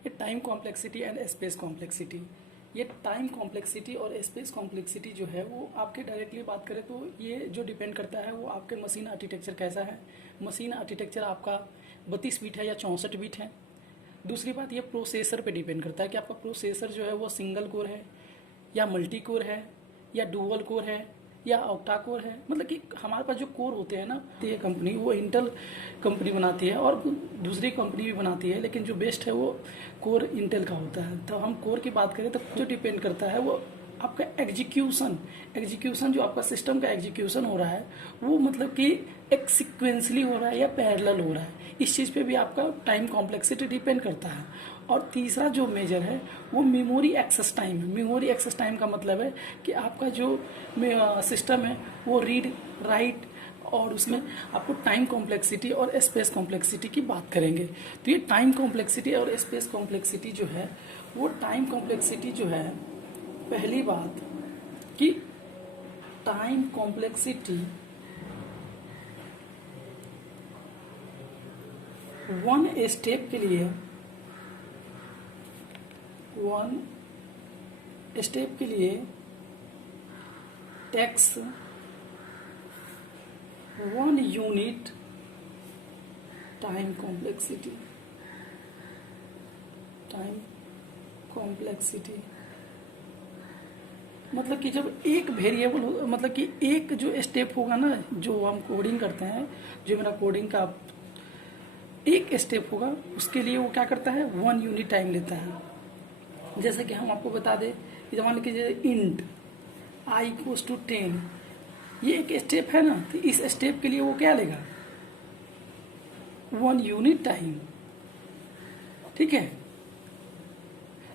ये time complexity and space complexity, ये time complexity और स्पेस कॉम्प्लेक्सिटी जो है वो आपके डायरेक्टली बात करें तो ये जो डिपेंड करता है वो आपके मशीन आर्किटेक्चर कैसा है। मशीन आर्किटेक्चर आपका 32 बिट है या 64 बिट है। दूसरी बात ये प्रोसेसर पे डिपेंड करता है कि आपका प्रोसेसर जो है वो सिंगल कोर है या मल्टी कोर है या डुअल कोर है या ऑक्टा कोर है। मतलब कि हमारे पास जो कोर होते हैं ना, तो ये कंपनी वो इंटेल कंपनी बनाती है और दूसरी कंपनी भी बनाती है, लेकिन जो बेस्ट है वो कोर इंटेल का होता है। तो हम कोर की बात करें तो जो डिपेंड करता है वो आपका एग्जीक्यूशन जो आपका सिस्टम का एग्जीक्यूशन हो रहा है वो मतलब कि एक सिक्वेंसली हो रहा है या पैरेलल हो रहा है, इस चीज़ पे भी आपका टाइम कॉम्प्लेक्सिटी डिपेंड करता है। और तीसरा जो मेजर है वो मेमोरी एक्सेस टाइम है। मेमोरी एक्सेस टाइम का मतलब है कि आपका जो सिस्टम है वो रीड राइट, और उसमें आपको टाइम कॉम्प्लेक्सिटी और स्पेस कॉम्प्लेक्सिटी की बात करेंगे। तो ये टाइम कॉम्प्लेक्सिटी और स्पेस कॉम्प्लेक्सिटी जो है वो टाइम कॉम्प्लेक्सिटी जो है, पहली बात कि टाइम कॉम्प्लेक्सिटी वन स्टेप के लिए टेक्स 1 यूनिट टाइम कॉम्प्लेक्सिटी। मतलब कि जब एक वेरिएबल मतलब कि एक जो स्टेप होगा ना, जो हम कोडिंग करते हैं, जो मेरा कोडिंग का एक स्टेप होगा उसके लिए वो क्या करता है 1 यूनिट टाइम लेता है। जैसे कि हम आपको बता दें कि मान लीजिए इंट i इक्वल्स टू 10, ये एक स्टेप है ना, तो इस स्टेप के लिए वो क्या लेगा 1 यूनिट टाइम। ठीक है,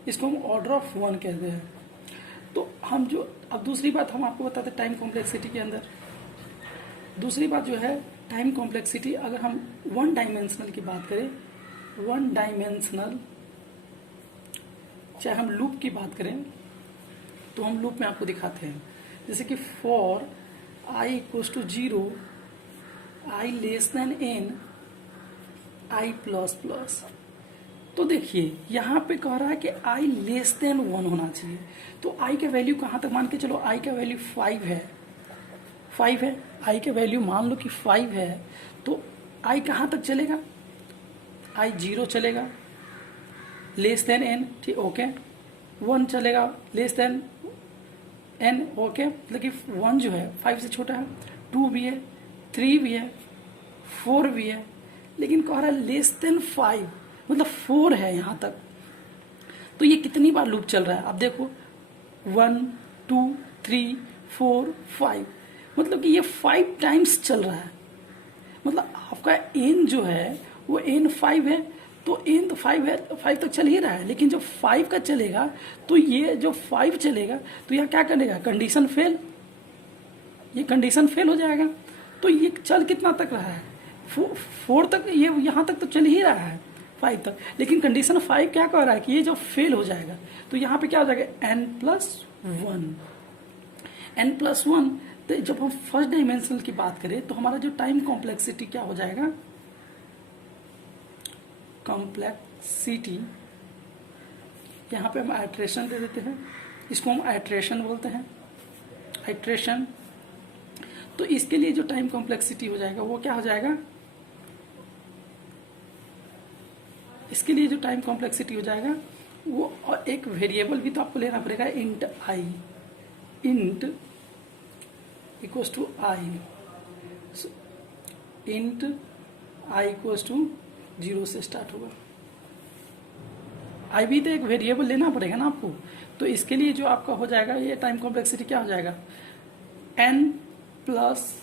इसको हम ऑर्डर ऑफ 1 कहते हैं। तो हम जो अब दूसरी बात हम आपको बताते हैं टाइम कॉम्प्लेक्सिटी के अंदर, दूसरी बात जो है टाइम कॉम्प्लेक्सिटी, अगर हम 1 डायमेंशनल की बात करें, 1 डायमेंशनल, चाहे हम लूप की बात करें तो हम लूप में आपको दिखाते हैं। जैसे कि for i equals to 0, i less than n, i plus plus. तो देखिए यहाँ पे कह रहा है कि i लेस देन 1 होना चाहिए। तो i का वैल्यू कहाँ तक मान के चलो, i का वैल्यू 5 है, i का वैल्यू मान लो कि 5 है, तो i कहाँ तक चलेगा, i 0 चलेगा लेस देन n, ठीक ओके, 1 चलेगा लेस देन n, ओके, मतलब कि 1 जो है 5 से छोटा है, 2 भी है, 3 भी है, 4 भी है, लेकिन कह रहा है लेस देन 5, मतलब 4 है यहाँ तक। तो ये कितनी बार लूप चल रहा है आप देखो, 1 2 3 4 5, मतलब कि ये 5 टाइम्स चल रहा है। मतलब आपका n जो है वो n 5 है, तो n तो 5 है, 5 तक चल ही रहा है, लेकिन जब 5 का चलेगा तो ये जो 5 चलेगा तो यह क्या करेगा, कंडीशन फेल, ये कंडीशन फेल हो जाएगा। तो ये चल कितना तक रहा है, 4 तक, ये यहाँ तक तो चल ही रहा है 5 तक, लेकिन कंडीशन 5 क्या कह रहा है कि ये जो फेल हो जाएगा। तो यहाँ पे क्या हो जाएगा n+1। तो जब हम फर्स्ट डायमेंशनल की बात करें तो हमारा जो टाइम कॉम्प्लेक्सिटी क्या हो जाएगा, कॉम्प्लेक्सिटी, यहाँ पे हम आइट्रेशन दे देते हैं, इसको हम आइट्रेशन बोलते हैं, आइट्रेशन। तो इसके लिए जो टाइम कॉम्प्लेक्सिटी हो जाएगा वो क्या हो जाएगा, इसके लिए जो टाइम कॉम्प्लेक्सिटी हो जाएगा वो, और एक वेरिएबल भी तो आपको लेना पड़ेगा, int equals to I, int I equals to 0 से स्टार्ट होगा। आई भी तो एक वेरिएबल लेना पड़ेगा ना आपको। तो इसके लिए जो आपका हो जाएगा ये टाइम कॉम्प्लेक्सिटी क्या हो जाएगा, n प्लस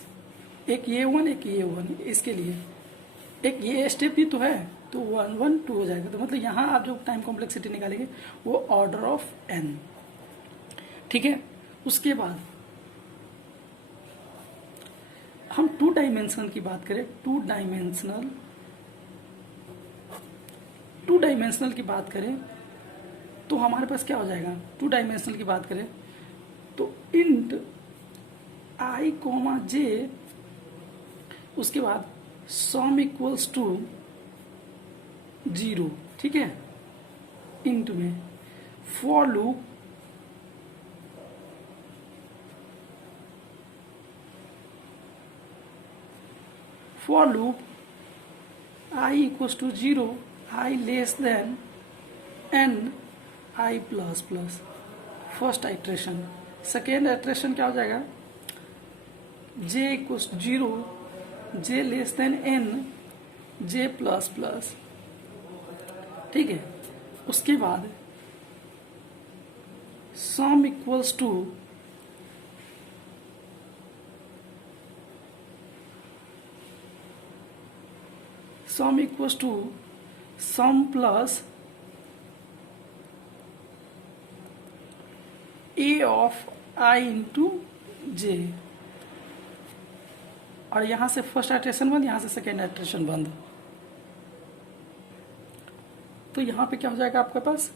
एक ये 1 एक ये 1, इसके लिए एक ये स्टेप भी तो है, तो 1 1 2 हो जाएगा। तो मतलब यहाँ आप जो टाइम कॉम्प्लेक्सिटी निकालेंगे वो ऑर्डर ऑफ n। ठीक है, उसके बाद हम 2 डायमेंशनल की बात करें, 2 डायमेंशनल की बात करें तो हमारे पास क्या हो जाएगा, 2 डायमेंशनल की बात करें तो इंट i, j, उसके बाद सम इक्वल्स टू 0। ठीक है, इंट में for loop i equals to 0, i less than n i plus plus, first iteration. Second iteration क्या हो जाएगा, j equals 0, j less than n, j plus plus, ठीक है। उसके बाद sum equals to sum plus a of i into J, और यहां से फर्स्ट आइट्रेशन बंद, यहां से सेकेंड आइट्रेशन बंद। तो यहां पे क्या हो जाएगा आपके पास,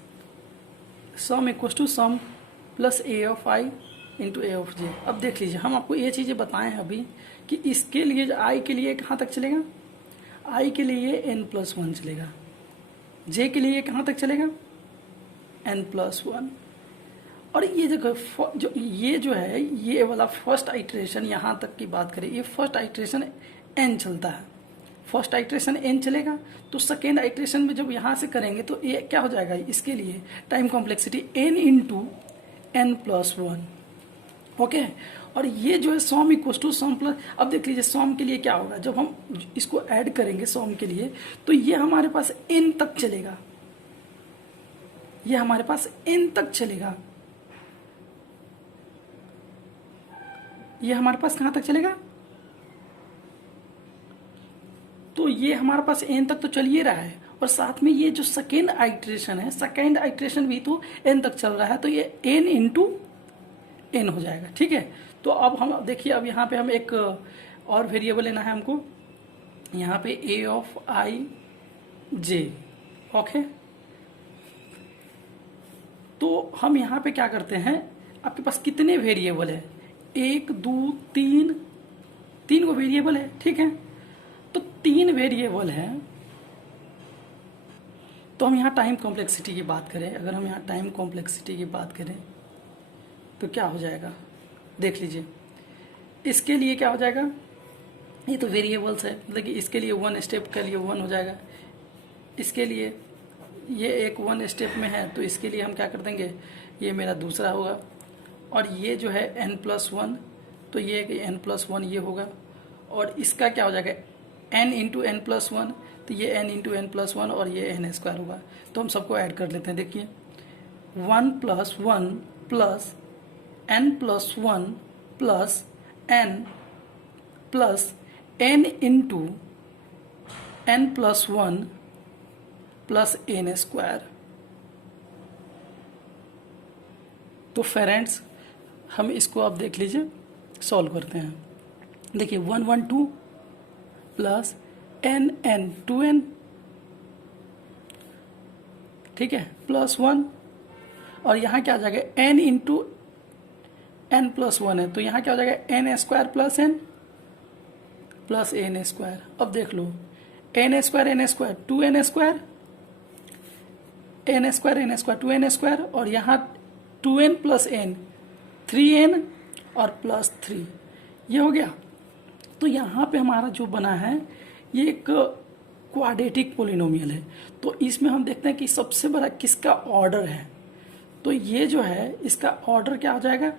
sum equal to sum plus a of i into a of J. अब देख लीजिए, हम आपको ये चीजें बताए हैं अभी कि इसके लिए i के लिए कहां तक चलेगा, i के लिए n+1 चलेगा, j के लिए कहां तक चलेगा, n+1। और ये जो है ये वाला फर्स्ट आइट्रेशन, यहां तक की बात करें, ये फर्स्ट आइट्रेशन n चलता है, फर्स्ट आइट्रेशन n चलेगा। तो सेकेंड आइट्रेशन में जब यहां से करेंगे तो ये क्या हो जाएगा, इसके लिए time complexity n into n+1, okay. और ये जो है sum equal to sum plus, अब देख लीजिए सम के लिए क्या होगा, जब हम इसको ऐड करेंगे सम के लिए तो ये हमारे पास n तक चलेगा, ये हमारे पास n तक चलेगा, ये हमारे पास कहां तक चलेगा, तो ये हमारे पास n तक तो चल ही रहा है, और साथ में ये जो सेकेंड आइट्रेशन है, सेकेंड आइट्रेशन भी तो n तक चल रहा है, तो ये n इंटू n हो जाएगा, ठीक है। तो अब हम देखिए, अब यहाँ पे हम एक और वेरिएबल लेना है हमको, यहाँ पे a of i j, okay. तो हम यहाँ पे क्या करते हैं, आपके पास कितने वेरिएबल है, 1 2 3, 3 को वेरिएबल है, ठीक है। तो 3 वेरिएबल है, तो हम यहाँ टाइम कॉम्प्लेक्सिटी की बात करें, अगर हम यहाँ टाइम कॉम्प्लेक्सिटी की बात करें तो क्या हो जाएगा, देख लीजिए। इसके लिए क्या हो जाएगा, ये तो वेरिएबल्स है, मतलब कि इसके लिए 1 स्टेप के लिए 1 हो जाएगा, इसके लिए ये एक 1 स्टेप में है, तो इसके लिए हम क्या कर देंगे, ये मेरा दूसरा होगा। और ये जो है n+1, तो ये n+1 ये होगा, और इसका क्या हो जाएगा n इंटू n+1, तो ये n इंटू n+1 और ये n² होगा। तो हम सबको ऐड कर लेते हैं, देखिए 1+1 plus n+1 plus n plus n into n+1 plus n²। तो फ्रेंड्स हम इसको आप देख लीजिए, सॉल्व करते हैं। देखिए 112 प्लस n 2n, ठीक है, +1, और यहाँ क्या आ जाएगा n इंटू n+1 है, तो यहाँ क्या हो जाएगा n² plus n plus n²। अब देख लो n², 2n², n² 2n², और यहाँ 2n प्लस n 3n और प्लस 3, ये हो गया। तो यहाँ पे हमारा जो बना है ये एक क्वाड्रेटिक पोलिनोमियल है। तो इसमें हम देखते हैं कि सबसे बड़ा किसका ऑर्डर है, तो ये जो है इसका ऑर्डर क्या हो जाएगा,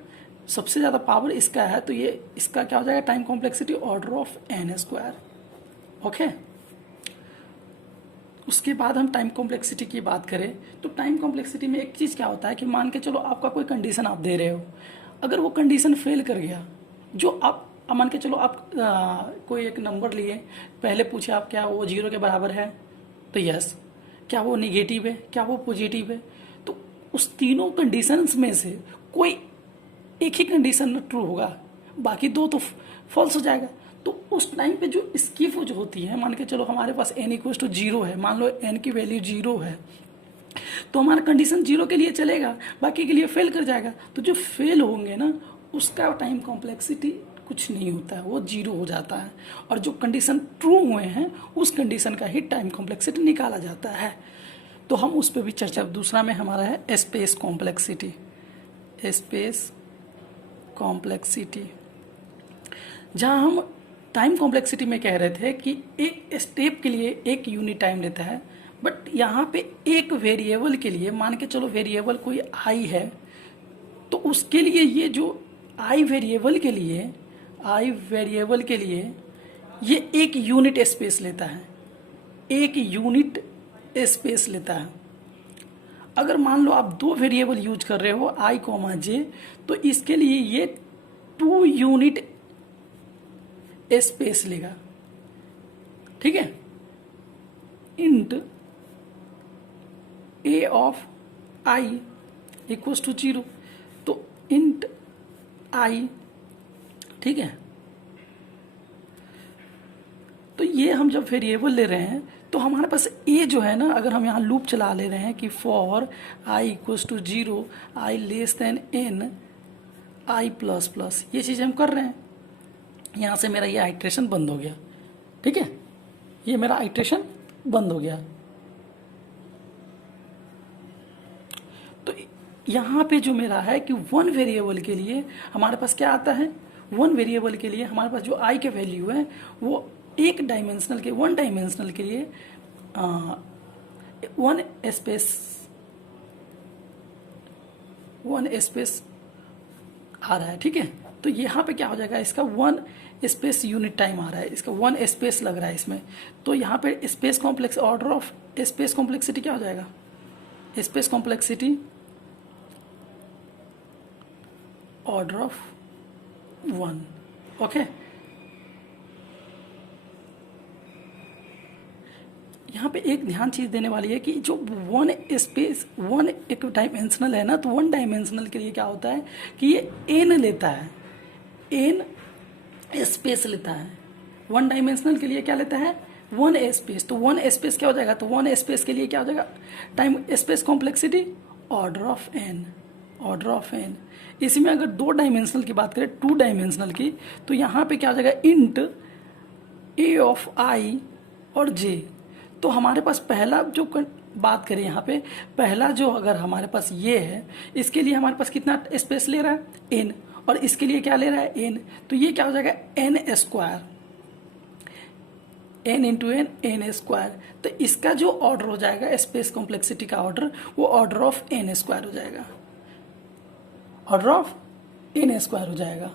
सबसे ज़्यादा पावर इसका है, तो ये इसका क्या हो जाएगा, time complexity order of n², okay. उसके बाद हम टाइम कॉम्प्लेक्सिटी की बात करें, तो टाइम कॉम्प्लेक्सिटी में एक चीज़ क्या होता है कि मान के चलो आपका कोई कंडीशन आप दे रहे हो, अगर वो कंडीशन फेल कर गया, जो आप मान के चलो आप कोई एक नंबर लिए, पहले पूछे आप क्या वो 0 के बराबर है, तो यस, क्या वो निगेटिव है, क्या वो पॉजिटिव है, तो उस तीनों कंडीशंस में से कोई एक ही कंडीशन ट्रू होगा, बाकी 2 तो फॉल्स हो जाएगा। तो उस टाइम पे जो स्किप जो होती है, मान के चलो हमारे पास n इक्वल्स टू 0 है, मान लो n की वैल्यू 0 है, तो हमारा कंडीशन 0 के लिए चलेगा, बाकी के लिए फेल कर जाएगा। तो जो फेल होंगे ना, उसका टाइम कॉम्प्लेक्सिटी कुछ नहीं होता है, वो 0 हो जाता है, और जो कंडीशन ट्रू हुए हैं उस कंडीशन का ही टाइम कॉम्प्लेक्सिटी निकाला जाता है। तो हम उस पर भी चर्चा, दूसरा में हमारा है स्पेस कॉम्प्लेक्सिटी। स्पेस कॉम्प्लेक्सिटी, जहाँ हम टाइम कॉम्प्लेक्सिटी में कह रहे थे कि एक स्टेप के लिए एक यूनिट टाइम लेता है, बट यहाँ पे एक वेरिएबल के लिए, मान के चलो वेरिएबल कोई आई है, तो उसके लिए ये जो आई वेरिएबल के लिए ये एक यूनिट स्पेस लेता है, एक यूनिट स्पेस लेता है। अगर मान लो आप दो वेरिएबल यूज कर रहे हो आई कॉमा जे, तो इसके लिए ये 2 यूनिट स्पेस लेगा, ठीक है। Int A of I equals to 0, तो इंट आई, ठीक है। तो ये हम जब वेरिएबल ले रहे हैं तो हमारे पास ए जो है ना, अगर हम यहाँ लूप चला ले रहे हैं कि for I equals to 0, I less than N, I plus plus, ये चीज़ हम कर रहे हैं। यहाँ से मेरा ये आइट्रेशन बंद हो गया, ठीक है, ये मेरा आइट्रेशन बंद हो गया। तो यहाँ पे जो मेरा है कि वन वेरिएबल के लिए हमारे पास क्या आता है, वन वेरिएबल के लिए हमारे पास जो आई के वैल्यू है वो वन डायमेंशनल के लिए वन स्पेस आ रहा है, ठीक है। तो यहाँ पे क्या हो जाएगा, इसका वन स्पेस यूनिट टाइम आ रहा है, इसका वन स्पेस लग रहा है इसमें। तो यहाँ पे space complex, order of space complexity क्या हो जाएगा, space complexity order of 1, okay. यहाँ पे एक ध्यान चीज देने वाली है कि जो वन एक डायमेंशनल है ना, तो वन डायमेंशनल के लिए क्या होता है कि ये एन लेता है, एन स्पेस लेता है। वन डायमेंशनल के लिए क्या लेता है, वन स्पेस। तो वन स्पेस क्या हो जाएगा, तो वन स्पेस के लिए क्या हो जाएगा, time space complexity order of N, order of N. इसी में अगर दो डायमेंशनल की बात करें, 2 डायमेंशनल की, तो यहाँ पे क्या हो जाएगा, इंट ए ऑफ आई और जे। तो हमारे पास पहला जो बात करें यहाँ पे, पहला जो अगर हमारे पास ये है, इसके लिए हमारे पास कितना स्पेस ले रहा है, एन, और इसके लिए क्या ले रहा है, एन। तो ये क्या हो जाएगा, n square, n into n square. तो इसका जो ऑर्डर हो जाएगा स्पेस कॉम्प्लेक्सिटी का ऑर्डर, वो ऑर्डर ऑफ एन स्क्वायर हो जाएगा, ऑर्डर ऑफ एन स्क्वायर हो जाएगा।